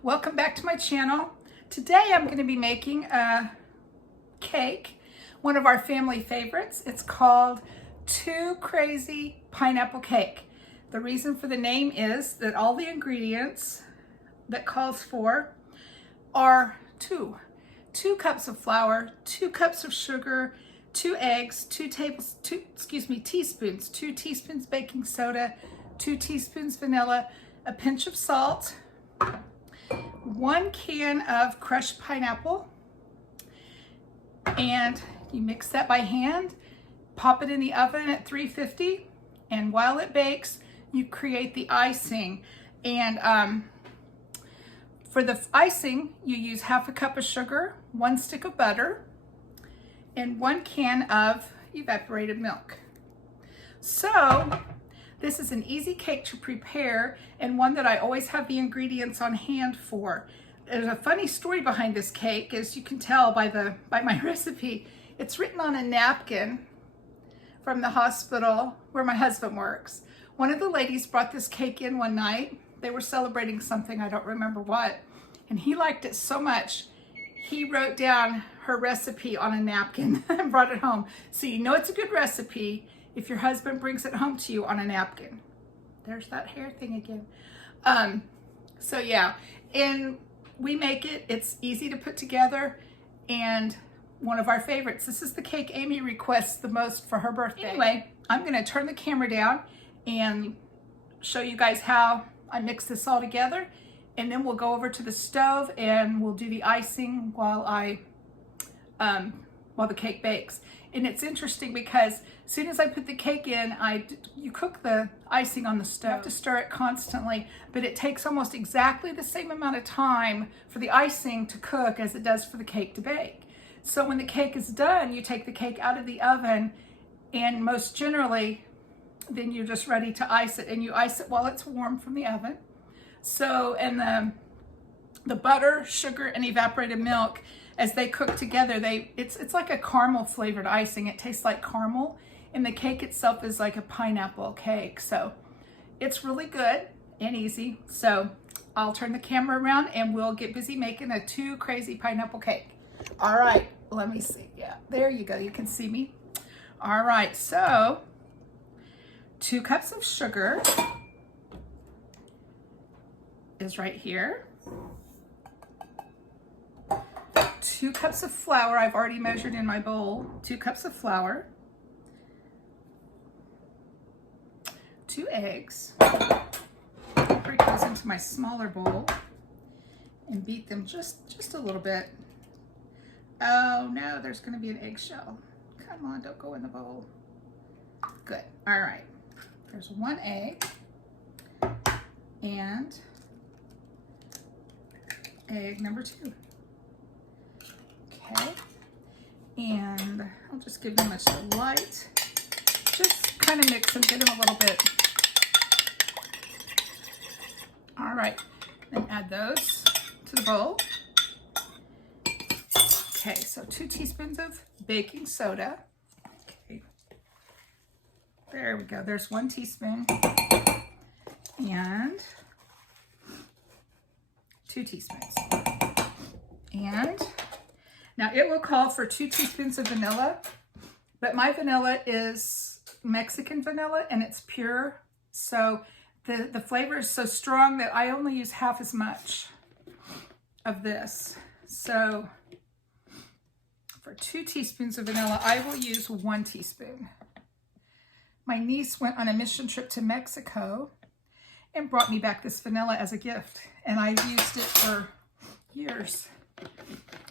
Welcome back to my channel. Today I'm going to be making a cake, one of our family favorites. It's called Too Crazy Pineapple Cake. The reason for the name is that all the ingredients that calls for are two cups of flour, 2 cups of sugar, 2 eggs, 2 teaspoons, 2 teaspoons baking soda, 2 teaspoons vanilla, a pinch of salt, 1 can of crushed pineapple, and you mix that by hand, pop it in the oven at 350, and while it bakes, you create the icing. And for the icing, you use 1/2 cup of sugar, 1 stick of butter, and 1 can of evaporated milk. So this is an easy cake to prepare and one that I always have the ingredients on hand for. There's a funny story behind this cake, as you can tell by my recipe. It's written on a napkin from the hospital where my husband works. One of the ladies brought this cake in one night. They were celebrating something, I don't remember what, and he liked it so much, he wrote down her recipe on a napkin and brought it home. So you know it's a good recipe if your husband brings it home to you on a napkin. There's that hair thing again. So yeah, and we make it. It's easy to put together and one of our favorites. This is the cake Amy requests the most for her birthday. Anyway, I'm gonna turn the camera down and show you guys how I mix this all together, and then we'll go over to the stove and we'll do the icing while the cake bakes. And it's interesting because as soon as I put the cake in, you cook the icing on the stove. You have to stir it constantly, but it takes almost exactly the same amount of time for the icing to cook as it does for the cake to bake. So when the cake is done, you take the cake out of the oven, and most generally, then you're just ready to ice it, and you ice it while it's warm from the oven. So, and the butter, sugar, and evaporated milk, as they cook together, it's like a caramel flavored icing. It tastes like caramel, and the cake itself is like a pineapple cake. So it's really good and easy. So I'll turn the camera around and we'll get busy making a Too Crazy Pineapple Cake. All right, let me see. Yeah, there you go. You can see me. All right, so 2 cups of sugar is right here. 2 cups of flour, I've already measured in my bowl. 2 cups of flour. 2 eggs. Break those into my smaller bowl and beat them just a little bit. Oh no, there's gonna be an eggshell. Come on, don't go in the bowl. Good, all right. There's 1 egg and egg number 2. Okay, and I'll just give them a light, just kind of mix them, get them a little bit. All right, then add those to the bowl. Okay, so 2 teaspoons of baking soda. Okay, there we go, there's 1 teaspoon, and 2 teaspoons. And now it will call for 2 teaspoons of vanilla, but my vanilla is Mexican vanilla and it's pure. So the flavor is so strong that I only use half as much of this. So for 2 teaspoons of vanilla, I will use 1 teaspoon. My niece went on a mission trip to Mexico and brought me back this vanilla as a gift. And I've used it for years.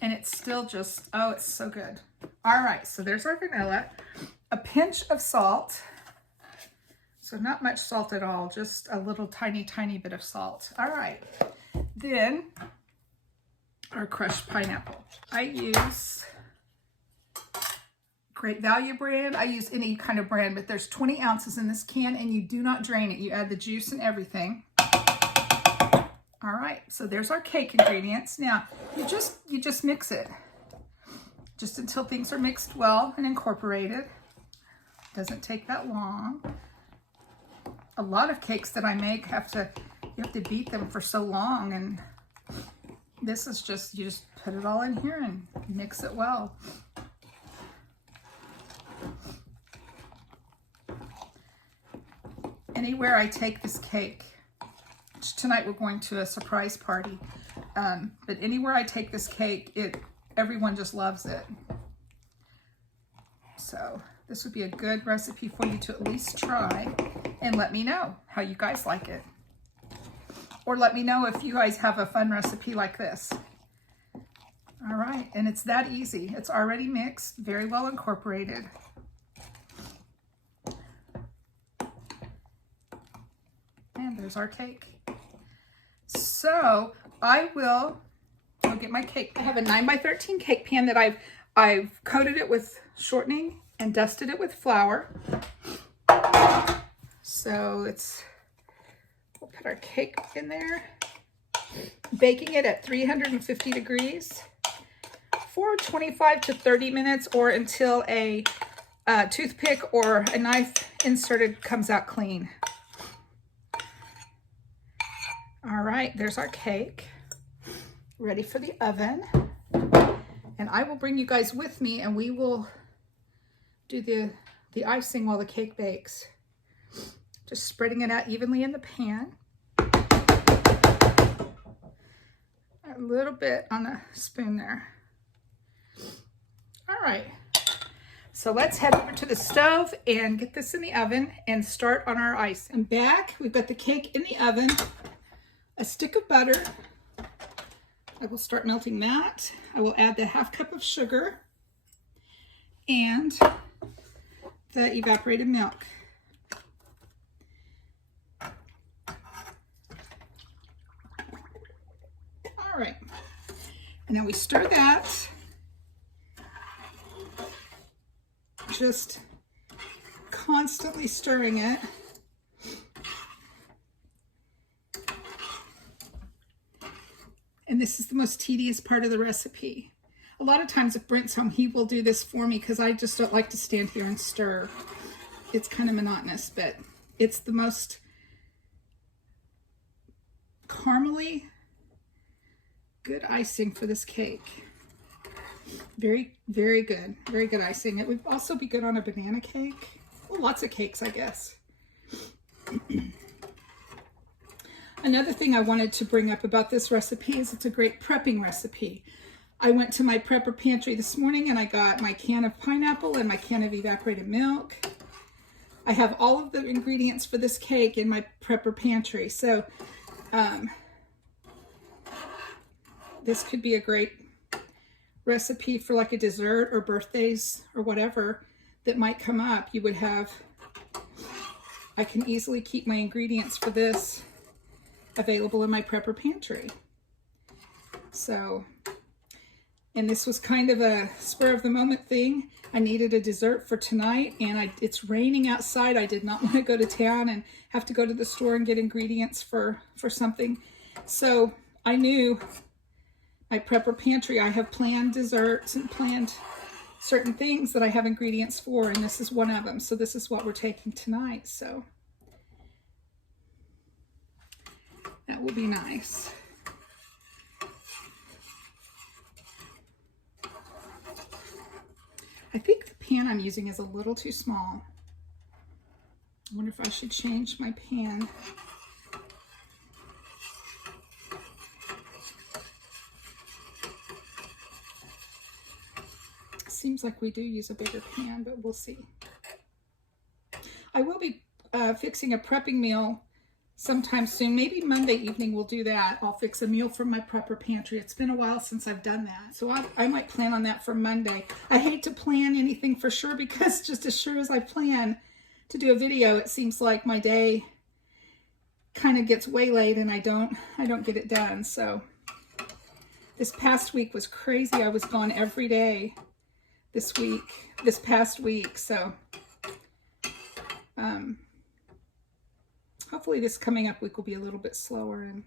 And it's still just, oh, it's so good. All right, so there's our vanilla. A pinch of salt. So not much salt at all, just a little tiny bit of salt. All right, then our crushed pineapple. I use Great Value brand. I use any kind of brand, but there's 20 ounces in this can and you do not drain it. You add the juice and everything. All right, so there's our cake ingredients. Now, you just mix it just until things are mixed well and incorporated. Doesn't take that long. A lot of cakes that I make you have to beat them for so long, and This is just, you just put it all in here and mix it well. Anywhere I take this cake, tonight we're going to a surprise party, but anywhere I take this cake, everyone just loves it. So this would be a good recipe for you to at least try, and let me know how you guys like it. Or let me know if you guys have a fun recipe like this. All right, and it's that easy. It's already mixed, very well incorporated. And there's our cake. So I'll get my cake. I have a 9x13 cake pan that I've coated it with shortening and dusted it with flour. So we'll put our cake in there, baking it at 350 degrees for 25 to 30 minutes, or until a toothpick or a knife inserted comes out clean. All right, there's our cake, ready for the oven. And I will bring you guys with me, and we will do the icing while the cake bakes. Just spreading it out evenly in the pan. A little bit on the spoon there. All right, so let's head over to the stove and get this in the oven and start on our ice. I'm back. We've got the cake in the oven. A stick of butter. I will start melting that. I will add the ½ cup of sugar and the evaporated milk. All right, and now we stir that, just constantly stirring it. And this is the most tedious part of the recipe. A lot of times if Brent's home, he will do this for me because I just don't like to stand here and stir. It's kind of monotonous, but it's the most caramely good icing for this cake. Very, very good. Very good icing. It would also be good on a banana cake. Well, lots of cakes, I guess. Another thing I wanted to bring up about this recipe is it's a great prepping recipe. I went to my prepper pantry this morning and I got my can of pineapple and my can of evaporated milk. I have all of the ingredients for this cake in my prepper pantry. So this could be a great recipe for like a dessert or birthdays or whatever that might come up. You would have, I can easily keep my ingredients for this available in my prepper pantry. So, and this was kind of a spur of the moment thing. I needed a dessert for tonight, and it's raining outside. I did not want to go to town and have to go to the store and get ingredients for something. So I knew my prepper pantry, I have planned desserts and planned certain things that I have ingredients for, and this is one of them. So this is what we're taking tonight. So that will be nice. I think the pan I'm using is a little too small. I wonder if I should change my pan. Seems like we do use a bigger pan, but we'll see. I will be fixing a prepping meal sometime soon. Maybe Monday evening we'll do that. I'll fix a meal from my prepper pantry. It's been a while since I've done that. So I might plan on that for Monday. I hate to plan anything for sure because just as sure as I plan to do a video, it seems like my day kind of gets waylaid and I don't get it done. So this past week was crazy. I was gone every day this past week. So hopefully this coming up week will be a little bit slower. And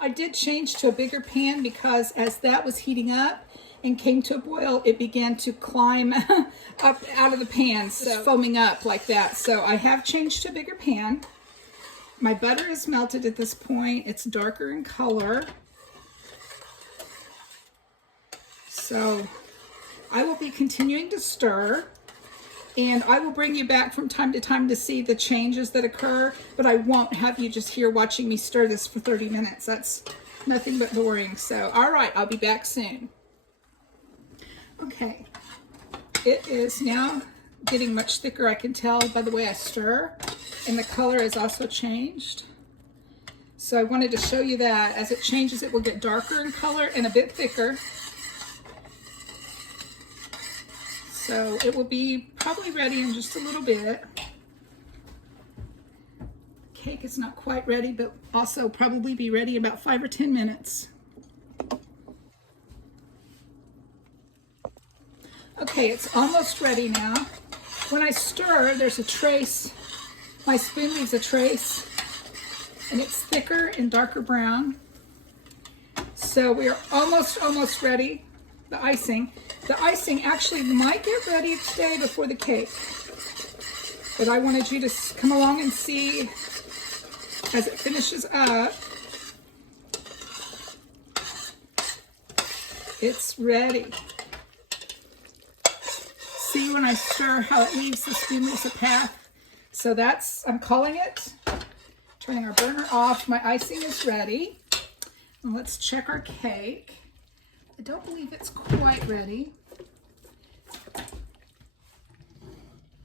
I did change to a bigger pan because as that was heating up and came to a boil, it began to climb up out of the pan, so foaming up like that. So I have changed to a bigger pan. My butter is melted at this point. It's darker in color. So I will be continuing to stir, and I will bring you back from time to time to see the changes that occur, but I won't have you just here watching me stir this for 30 minutes. That's nothing but boring. So, all right, I'll be back soon. Okay, it is now getting much thicker. I can tell by the way I stir, and the color has also changed. So I wanted to show you that as it changes, it will get darker in color and a bit thicker. So it will be probably ready in just a little bit. The cake is not quite ready, but also probably be ready in about 5 or 10 minutes. Okay, it's almost ready now. When I stir, there's a trace. My spoon leaves a trace, and it's thicker and darker brown. So we are almost ready. The icing actually might get ready today before the cake. But I wanted you to come along and see as it finishes up. It's ready. See when I stir how it leaves, the spoon leaves a path. So that's, I'm calling it. Turning our burner off. My icing is ready. And let's check our cake. I don't believe it's quite ready.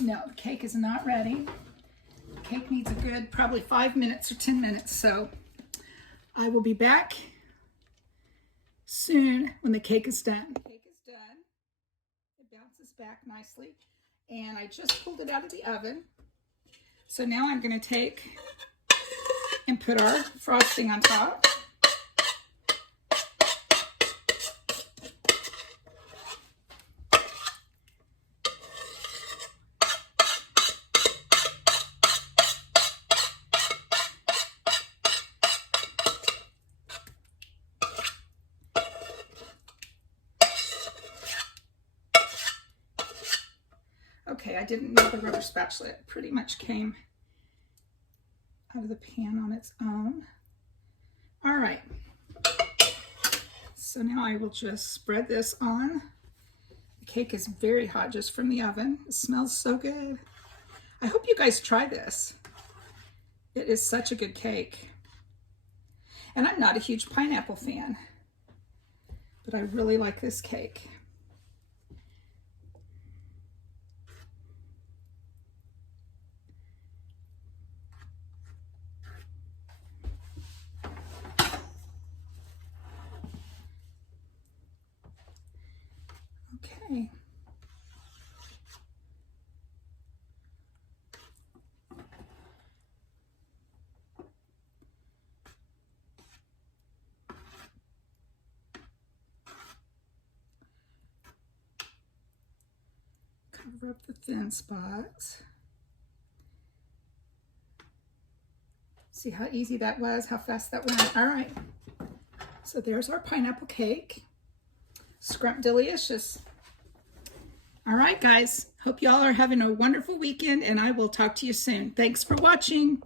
No, the cake is not ready. The cake needs a good probably 5 minutes or 10 minutes. So I will be back soon when the cake is done. The cake is done. It bounces back nicely. And I just pulled it out of the oven. So now I'm going to take and put our frosting on top. Okay, I didn't need the rubber spatula. It pretty much came out of the pan on its own. All right. So now I will just spread this on. The cake is very hot just from the oven. It smells so good. I hope you guys try this. It is such a good cake. And I'm not a huge pineapple fan, but I really like this cake. Okay. Cover up the thin spots. See how easy that was, how fast that went. All right. So there's our pineapple cake. Scrumptious. All right, guys. Hope y'all are having a wonderful weekend, and I will talk to you soon. Thanks for watching.